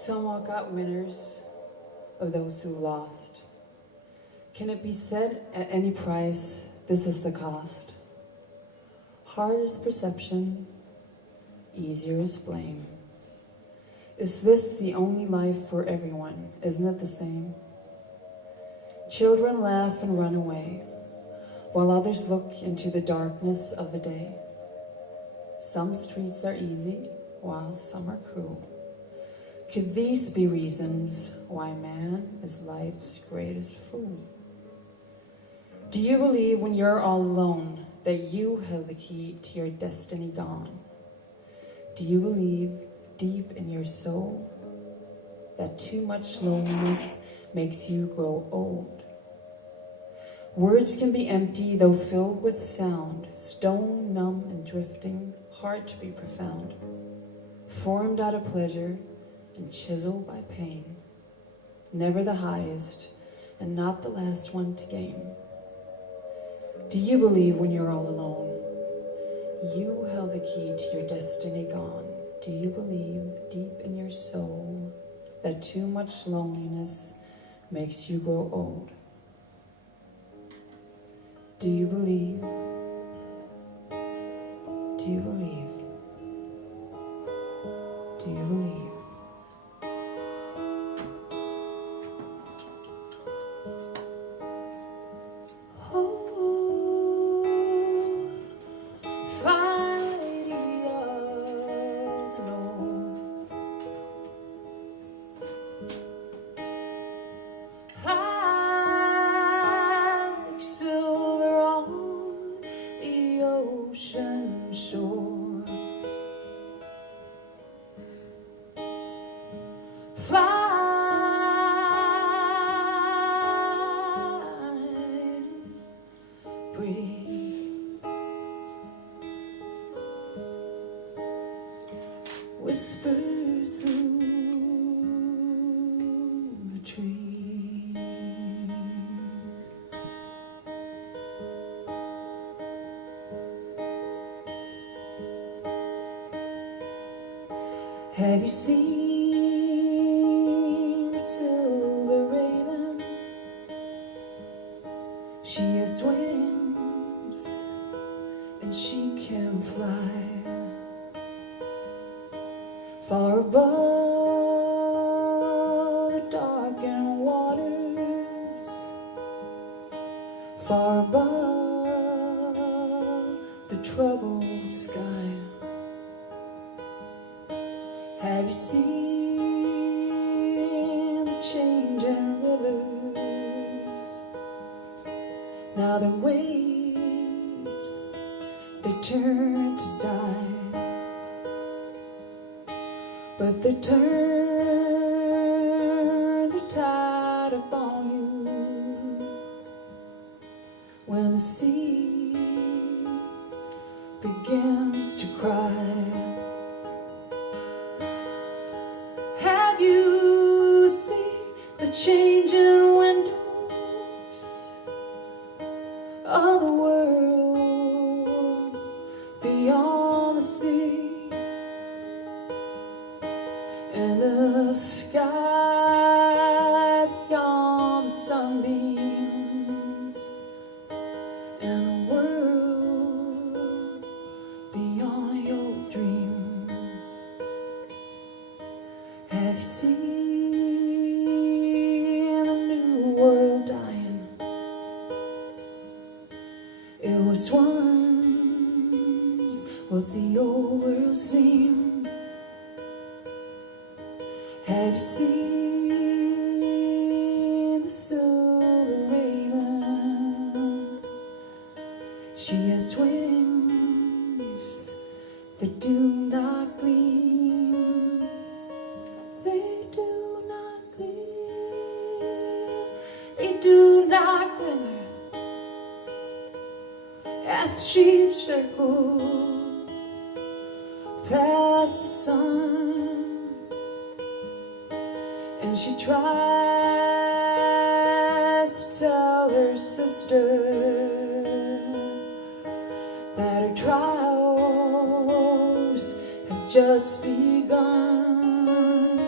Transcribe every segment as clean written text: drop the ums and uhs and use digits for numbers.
Some walk out winners of those who lost. Can it be said at any price, this is the cost? Hard is perception, easier is blame. Is this the only life for everyone? Isn't it the same? Children laugh and run away, while others look into the darkness of the day. Some streets are easy, while some are cruel. Could these be reasons why man is life's greatest fool? Do you believe when you're all alone that you have the key to your destiny gone? Do you believe deep in your soul that too much loneliness makes you grow old? Words can be empty though filled with sound, stone, numb and drifting, hard to be profound, formed out of pleasure and chiseled by pain, never the highest and not the last one to gain. Do you believe when you're all alone you held the key to your destiny gone? Do you believe deep in your soul that too much loneliness makes you grow old? Do you believe? Do you believe? Do you believe? Whispers through the trees. Have you seen the silver raven? She has wings and she can fly far above the darkened waters, far above the troubled sky. Have you seen the changing rivers? Now they wait, they turn to die, but they turn the tide upon you when the sea begins to cry. Have you seen the changing windows of the world beyond the sea? And the sky beyond the sunbeams, and the world beyond your dreams. Have you seen the new world dying? It was once what the old world seemed. Have you seen the silver raven? She has wings that do not gleam. They do not gleam. They do not glimmer as she circles past the sun. And she tries to tell her sister that her trials have just begun.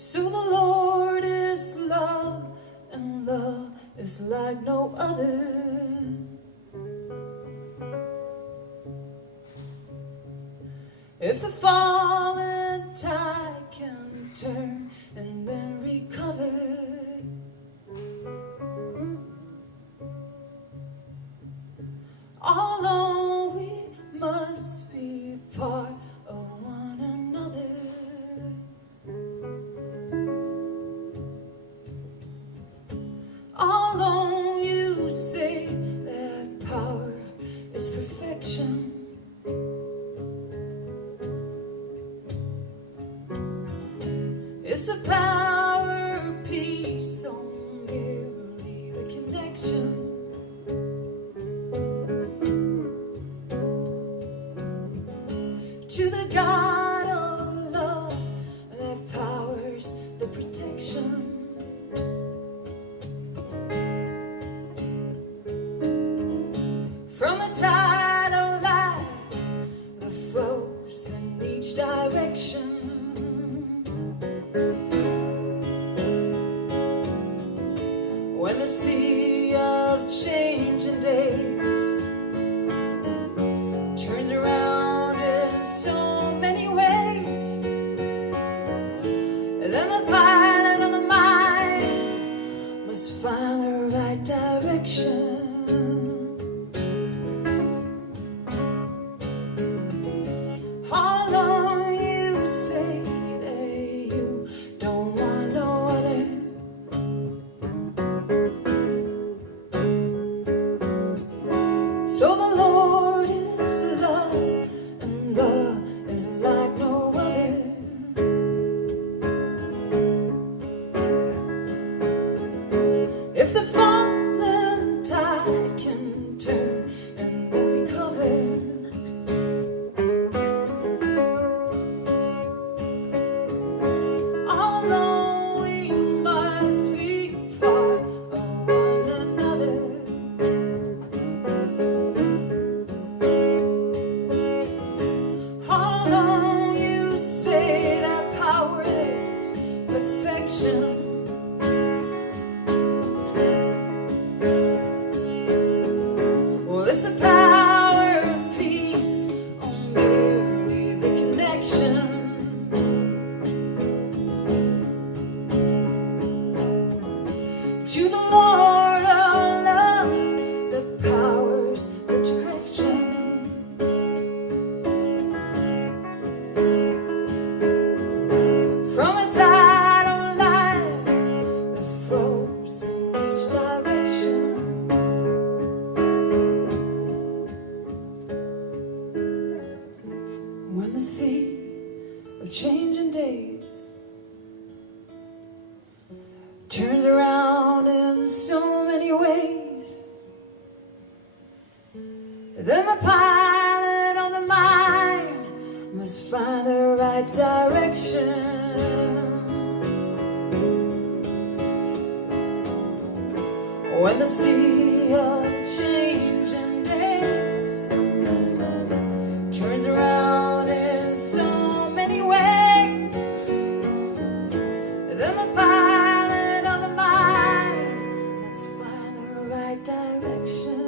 So the Lord is love, and love is like no other. If the fallen tide can turn and then recover, all alone we must be part of one another. All alone you say that power is perfection. It's a power piece on merely the connection. To the God of love that powers the protection. From the tide of life that flows in each direction. When the sea of change and days turns around in so many ways, then the pilot of the mind must find the right direction. All along you say that you don't want no other. So the Lord is love, and love is like no other. If the fallen tide can turn and then recover, all alone we must be part of one another. All alone you say that power is perfection. Well, it's a power of peace on merely the connection. To the Lord of love that powers the direction. From a tide of life that flows in each direction. When the sea of changing days turns around in so many ways, then the pilot of the mind must find the right direction. When the sea of change and days turns around in so many ways, then the pilot of the mind must find the right direction.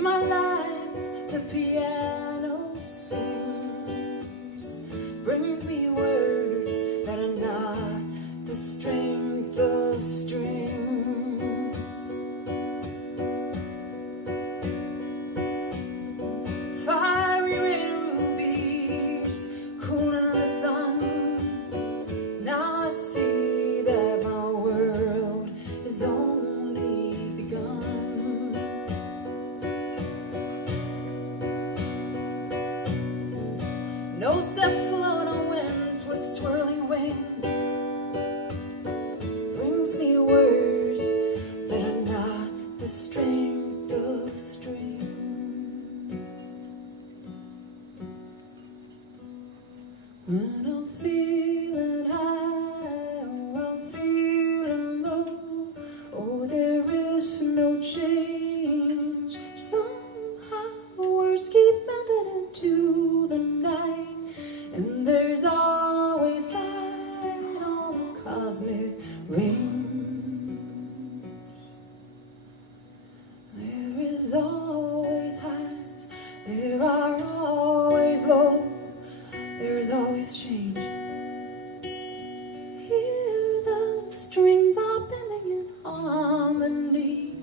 In my life, the piano sings, brings me words that are not the strength of strings. Fiery red rubies, cooling in the sun. Now I see that my world has only begun. Notes that float on winds with swirling wings, brings me words that are not the strength of strings. When I'm feeling high or I'm feeling low, oh, there is no change. Somehow words keep melting into the night, and there's always light on the cosmic range. There is always highs, there are always lows, there's always change. Here the strings are bending in harmony,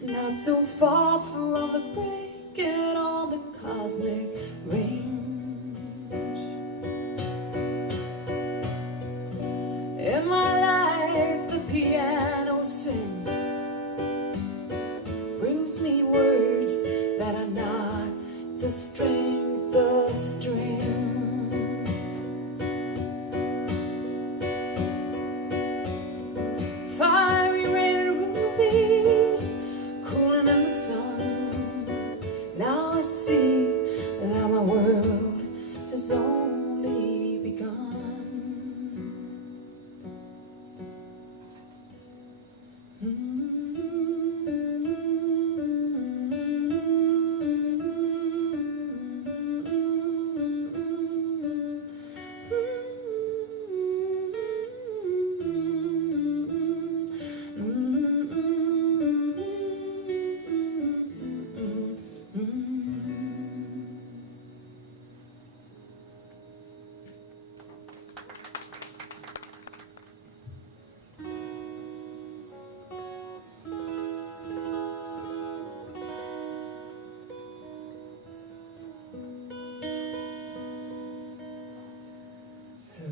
not so far from the breaking on the cosmic range. In my life, the piano sings, brings me words that are not the strength of strings. Fiery red rubies, cooling in the sun. Now I see that my world has only begun.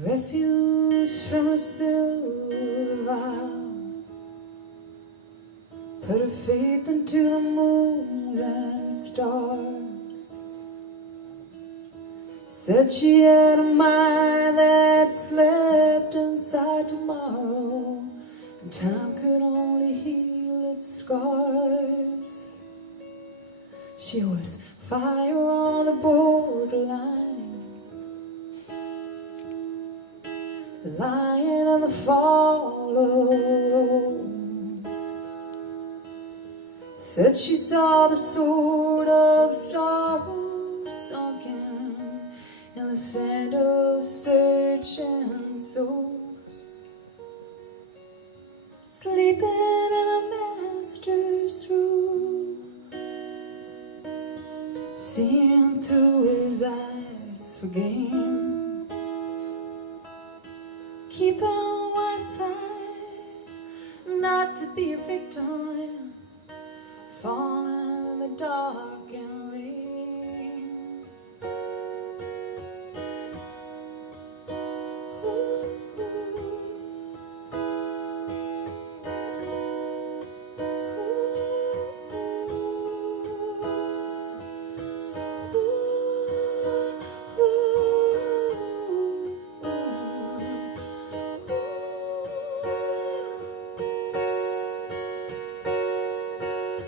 Refuge from a silver Phial, put her faith into the moon and stars. Said she had a mind that slept inside tomorrow, and time could only heal its scars. She was fire on the borderline, lying in the fall of Rome. Said she saw the sword of sorrow sunken in the sand of searching souls, sleeping in the master's room, seeing through his eyes for gain, keeping my side, not to be a victim, falling in the dark and rain.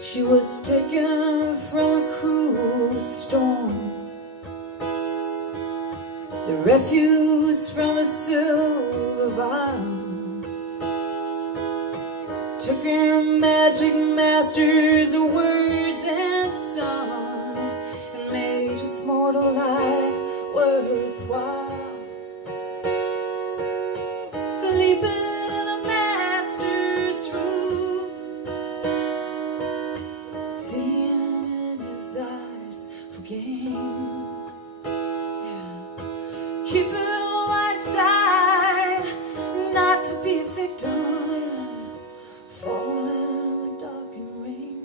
She was taken from a cruel storm, the refuse from a silver Phial, took her magic master's words and song, and made his mortal life worthwhile. Sleeping in the master's room, seeing in his game. Yeah. Keep it on my side, not to be a victim. Yeah. Fall in the dark and rain.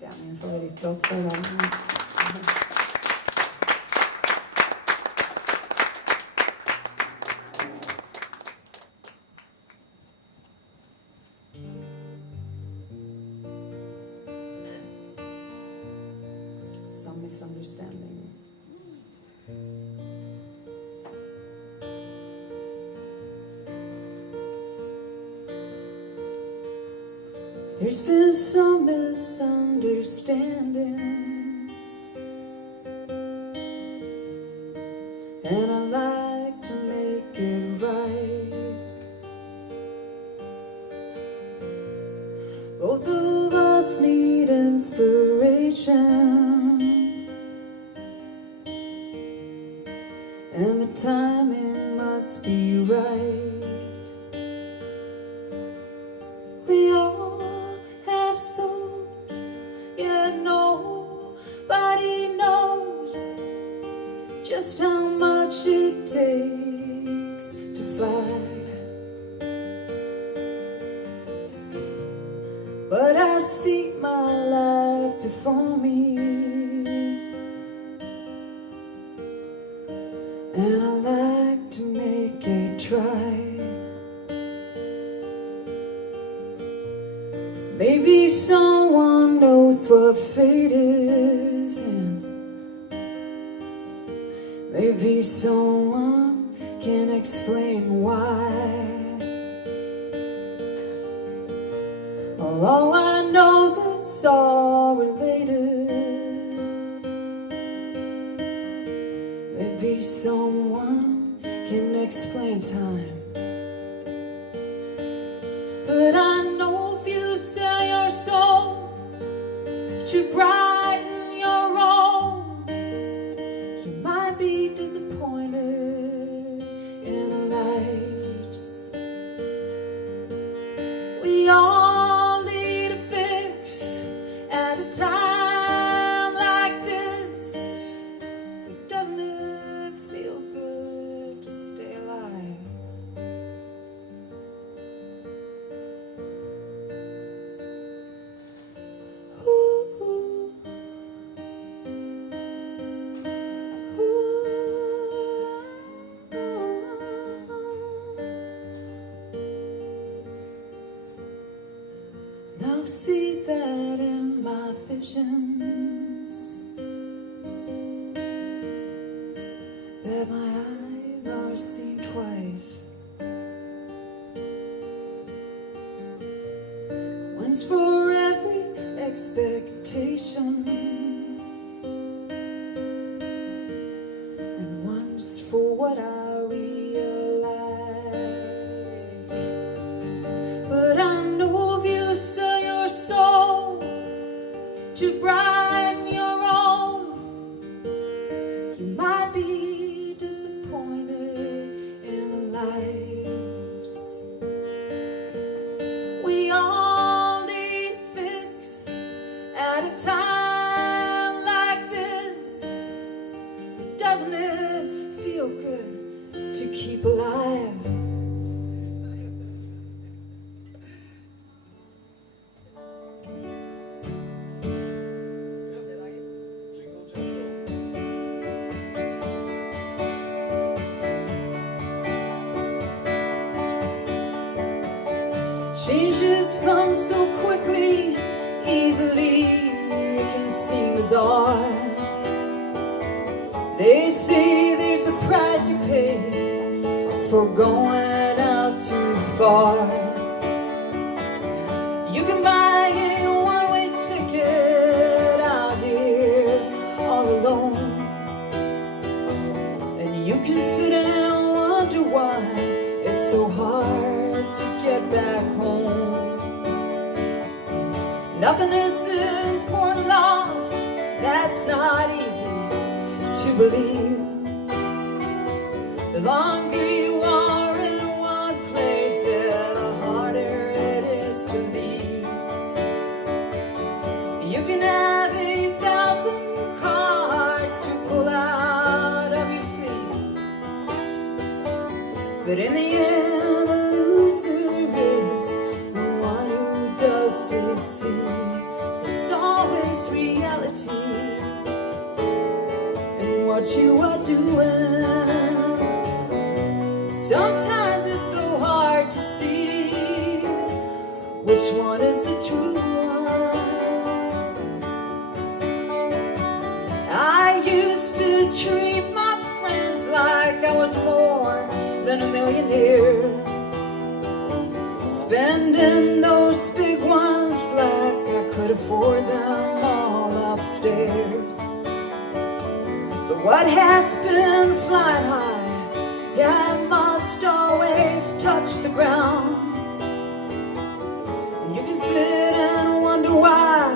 Det är min favoritlåt för den. Some misunderstanding. There's been some misunderstanding, and I like to make it right. Both of us need inspiration, and the timing must be right. We all have souls, yet nobody knows just how much it takes to fight. But I see my life before me, and I like to make a try. Maybe someone knows what fate is, and maybe someone can explain why. Well, all I know is it's all related. Maybe someone can explain time, but I know if you sell your soul to brighten your own, you might be disappointed in the lights. We all need a fix at a time like this. But doesn't it feel good to stay alive? Now see that in my visions, that my eyes are seen twice. Once for every expectation, and once for what I realize. But I know if you sell your soul to brighten your own, you might be disappointed in the lights. We all need fix at a time like this. But doesn't it feel good to keep alive? Changes come so quickly, easily, it can seem bizarre. They say there's a price you pay for going out too far. You can buy a one-way ticket out here all alone, and you can sit and wonder why it's so hard to get back home. nothing is important lost. That's not easy to believe. The longer you are in one place, the harder it is to leave. You can have 1,000 cards to pull out of your sleeve, but in the end, the loser is the one who does deceive. There's always reality in what you are doing. Sometimes it's so hard to see which one is the true one. I used to treat my friends like I was more than a millionaire, spending those big ones like I could afford them all upstairs. But what has been flying high, yeah, it must always touch the ground. And you can sit and wonder why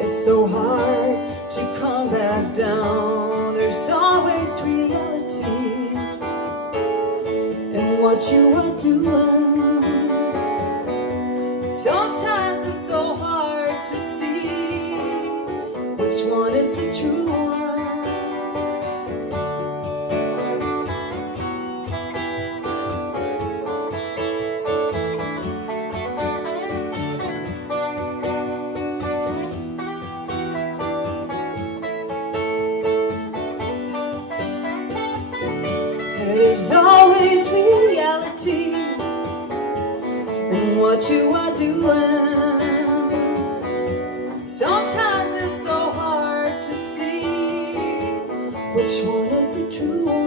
it's so hard to come back down. There's always reality in what you are doing. Sometimes it's so hard to see which one is the true one. There's always reality in what you are doing. Sometimes it's so hard to see which one is the true one.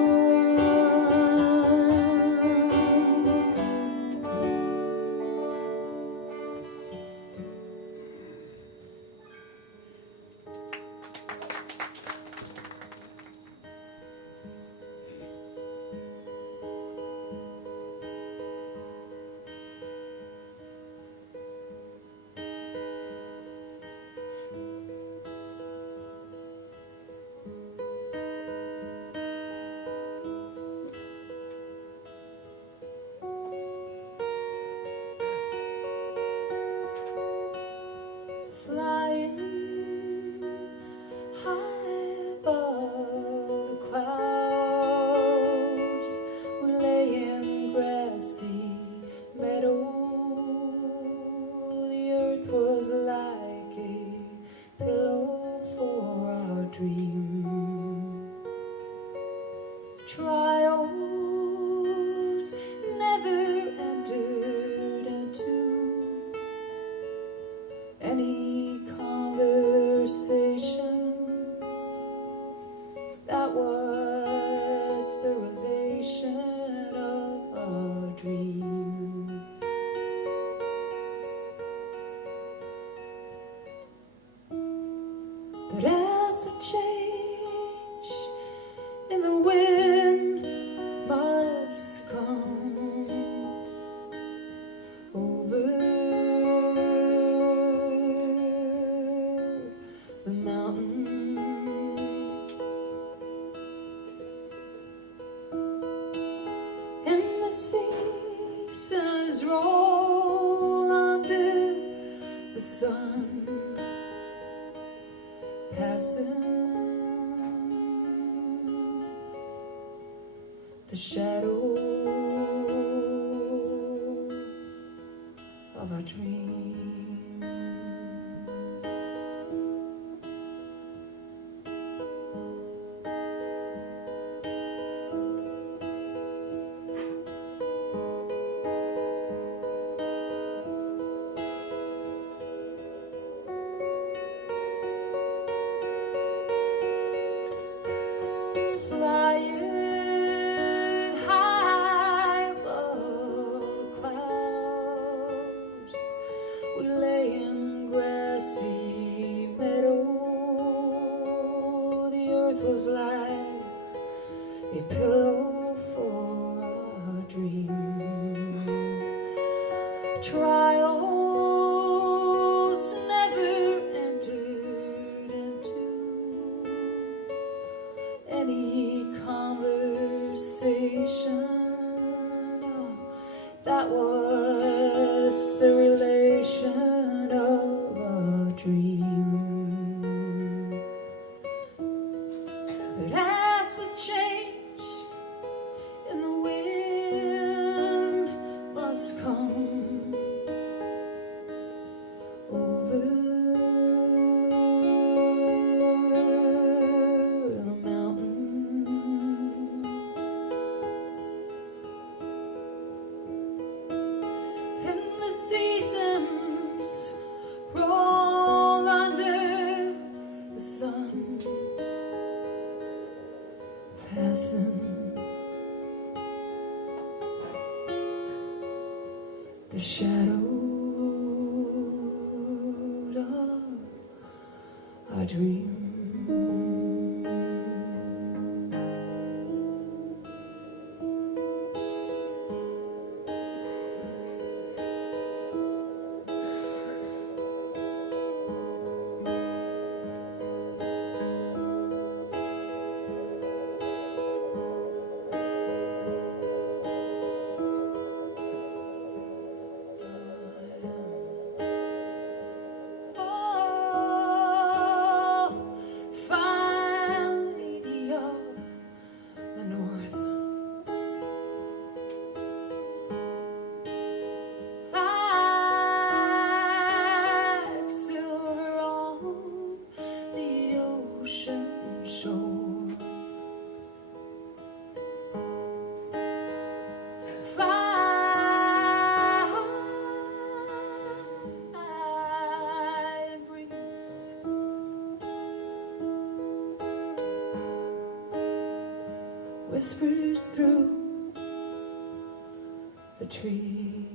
Flying high above the clouds, we lay in grassy meadow. The earth was like a pillow for our dream. Trials never entered into any conversation. That was the relation of a dream. But as the change in the wind must come over the mountain, and the seasons roll under the sun, passing the shadow of our dreams. Flying high above the clouds, we lay in grassy meadow. The earth was like a pillow for our dream. Trials never a dream. Whispers through the trees.